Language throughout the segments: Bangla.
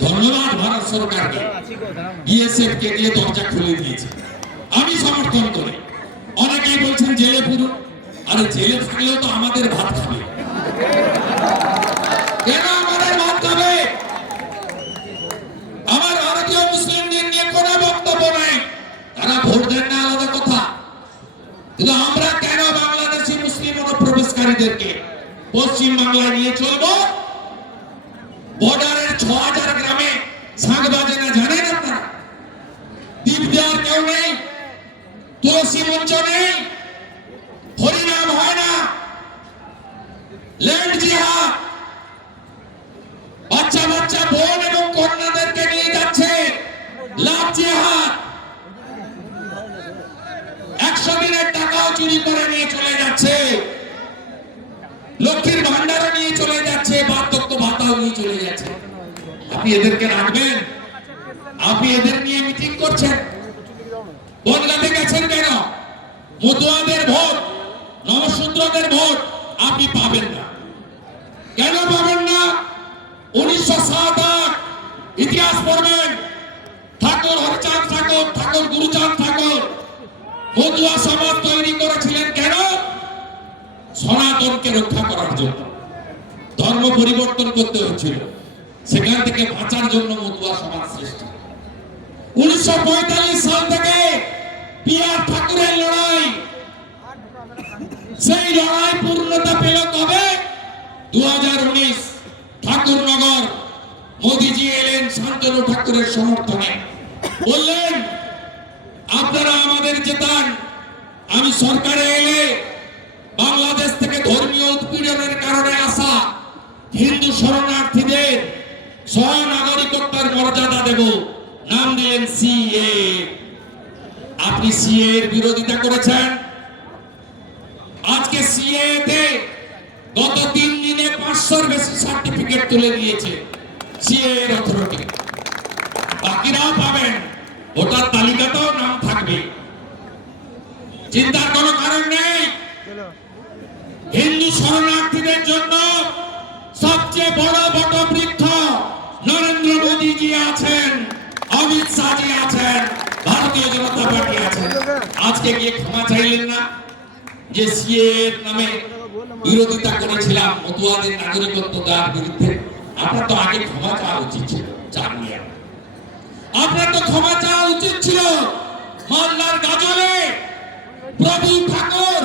ধন্যবাদ ভারত সরকারকে। বিএসএফ কে দিয়ে দরজা খুলে দিয়েছে। আমি সমর্থন করি। অনেকেই বলছেন, জেলে পুরো। আরে, জেলে থাকলেও তো আমাদের ভাত খাবে। কেন আমাদের ভাত খাবে? আমার ভারতীয় নিয়ে কোনো বক্তব্য নাই। তারা ভোট দেন না, আলাদা কথা। কিন্তু আমরা কেন বাংলাদেশি মুসলিম অনুপ্রবেশকারীদেরকে পশ্চিম বাংলায় নিয়ে চলবো? বর্ডারের ছ হাজার গ্রামে শাঁখ বাজে না জানেন আপনারা? দ্বীপ দেওয়ার কেউ নেই, তুলসী মঞ্চ নেই, হরিনাম হয় না। ল্যান্ড জিহাদ। বাচ্চা বাচ্চা বোন এবং কন্যাদেরকে নিয়ে যাচ্ছে লাভ জিহাদ। একশো দিনের টাকাও চুরি করে নিয়ে চলে যাচ্ছে। লক্ষ্মীর ভান্ডারও আপনি এদেরকে রাখবেন আপনি এদের নিয়ে মিটিং করছেন? বদলাতে গেছেন কেন? মতুয়াদের ভোট নবশূদ্রদের ভোট আপনি পাবেন না। কেন পাবেন না? উনিশশো সাত ইতিহাস পড়বেন। ঠাকুর হরিচাঁদ ঠাকুর ঠাকুর গুরুচাঁদ ঠাকুর মতুয়া সমাজ তৈরি করেছিলেন কেন? সনাতনকে রক্ষা করার জন্য। ধর্ম পরিবর্তন করতে হচ্ছিল সেখান থেকে বাঁচার জন্য মতুয়া সমাজ সৃষ্টি। উনিশশো সাল থেকে পিয়ার ঠাকুরের লড়াই। সেই লড়াই পূর্ণতা পেল কবে? দু ঠাকুরনগর। মোদিজি এলেন শান্তনু ঠাকুরের সমর্থনে। বললেন, আপনারা আমাদের জেতান। আমি সরকারে এলে বাংলাদেশ থেকে ধর্মীয় উৎপীড়নের কারণে আসা হিন্দু শরণার্থীদের স্বনাগরিকত্বের মর্যাদা দেব। নাম দিলেন সিএ আপনি সিএ এর বিরোধিতা করেছেন। আজকে সিএ তে গত তিন দিনে পাঁচশোর বেশি সার্টিফিকেট তুলে দিয়েছে সিএ এর অথরিটি বাকিরাও পাবেন। ভোটার তালিকাতেও নাম থাকবে। চিন্তার কোনো কারণ নেই। হিন্দু শরণার্থীদের জন্য সবচেয়ে বড় বটবৃক্ষ ক্ষমা চাইলেন আপনার তো ক্ষমা চাওয়া উচিত ছিল চাননি আপনি। আপনার প্রভু ঠাকুর,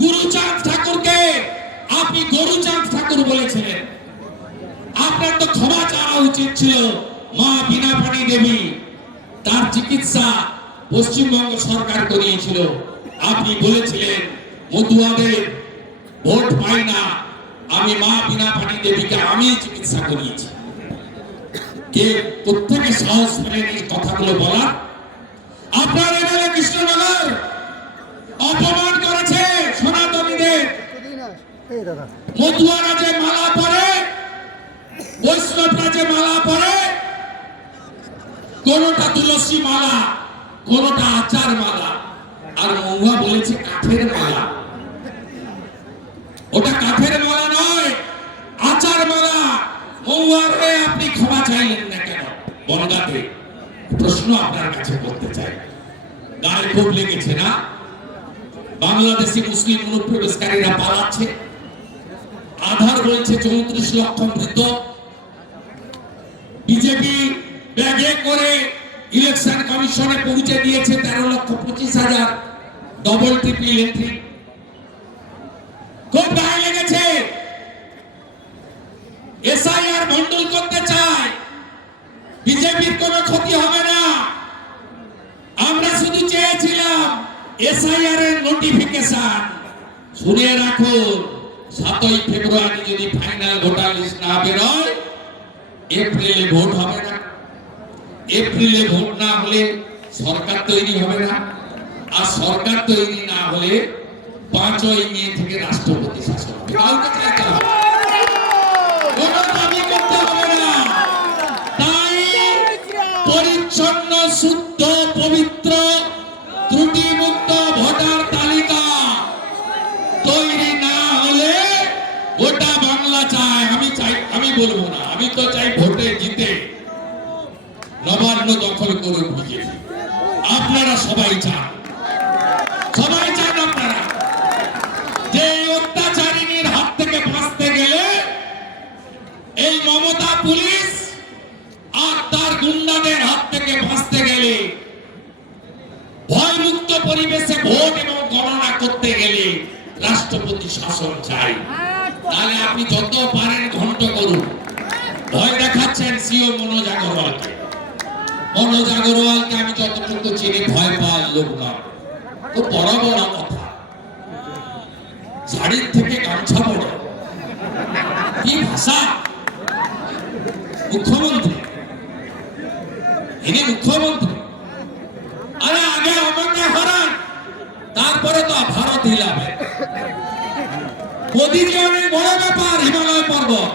গুরুচাঁদ ঠাকুরকে আপনি গরুচাঁদ ঠাকুর বলেছিলেন আপনার তো ক্ষমা উচিত ছিল মা বিনাপানি দেবী। তার চিকিৎসা পশ্চিমবঙ্গ সরকার করিয়েছিল। আপনি বলেছিলেন মতুয়াদের ভোট পাই না। আমি মা বিনাপানি দেবীকে আমি চিকিৎসা করিয়েছি। কে প্রত্যেকে সাহস পেলেন এই কথাগুলো বলা আপনার এখানে কৃষ্ণনগর অপমান করেছে সনাতনীদের। মতুয়ারা যে মালা পরে বৈষ্ণবরা যে মালা পরে, কোনটা তুলসী মালা, কোনটা আচার মালা, আর মহুয়া বলেছে কাঠের মালা। ওটা কাঠের মালা নয়, আচার মালা। মহুয়ার হয়ে আপনি ক্ষমা চাইলেন না কেন? বনগাতে প্রশ্ন আপনার কাছে করতে চাই। গায়ে খুব লেগেছে না? বাংলাদেশি মুসলিম অনুপ্রবেশকারীরা পালাচ্ছে। আধার বলছে চৌত্রিশ লক্ষ মৃত। বিজেপি ব্যাগে করে ইলেকশন কমিশনে পৌঁছে দিয়েছে তেরো লক্ষ পঁচিশ হাজার ডবল ট্রিপল এন্ট্রি খুব গায়ে লেগেছে। এসআইআর মন্ডল করতে চায়। বিজেপির কোনো ক্ষতি হবে না। আমরা শুধু চেয়েছিলাম এসআইআর এর নোটিফিকেশন শুনে রাখুন, সাতই ফেব্রুয়ারি যদি ফাইনাল ভোটার লিস্ট না বেরোয় এপ্রিলে ভোট হবে না। এপ্রিলে ভোট না হলে সরকার তৈরি হবে না। আর সরকার তৈরি না হলে পাঁচই মে থেকে রাষ্ট্রপতি শাসন হবে। আপনারা সবাই চান। সবাই চান আপনারা। যে এই হাত থেকে বাঁচতে গেলে এই মমতা পুলিশ আর তার গুন্ডাদের হাত থেকে বাঁচতে গেলে ভয়মুক্ত পরিবেশে ভোট এবং গণনা করতে গেলে রাষ্ট্রপতি শাসন চাই। তাহলে আপনি যত পারেন ঘন্ট করুন ভয় দেখাচ্ছেন সিও মনোজ আগরওয়ালকে মনোজ আগরওয়ালকে আমি যতটুকু চিনি, ভয় পাওয়ার লোক তো বড় বড় কথা। শাড়ির থেকে গামছা বড় কি ভাষা? মুখ্যমন্ত্রী। ইনি মুখ্যমন্ত্রী। আরে আগে আমাকে হারান, তারপরে তো ভারত হিলাবে। মোদিজি অনেক বড় ব্যাপার, হিমালয় পর্বত।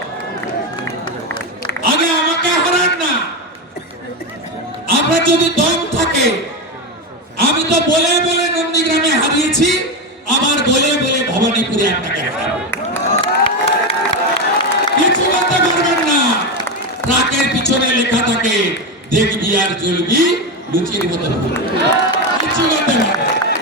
আগে আমাকে হারান না। আপনার যদি দম থাকে, আমি তো বলে বলে নন্দীগ্রামে হারিয়েছি, আবার বলে বলে ভবানীপুরে আপনাকে কিছু বলতে পারবেন না। ট্রাকের পিছনে লেখা থাকে দেখবি আর লুচির মতো। কিছু বলতে পারবেন।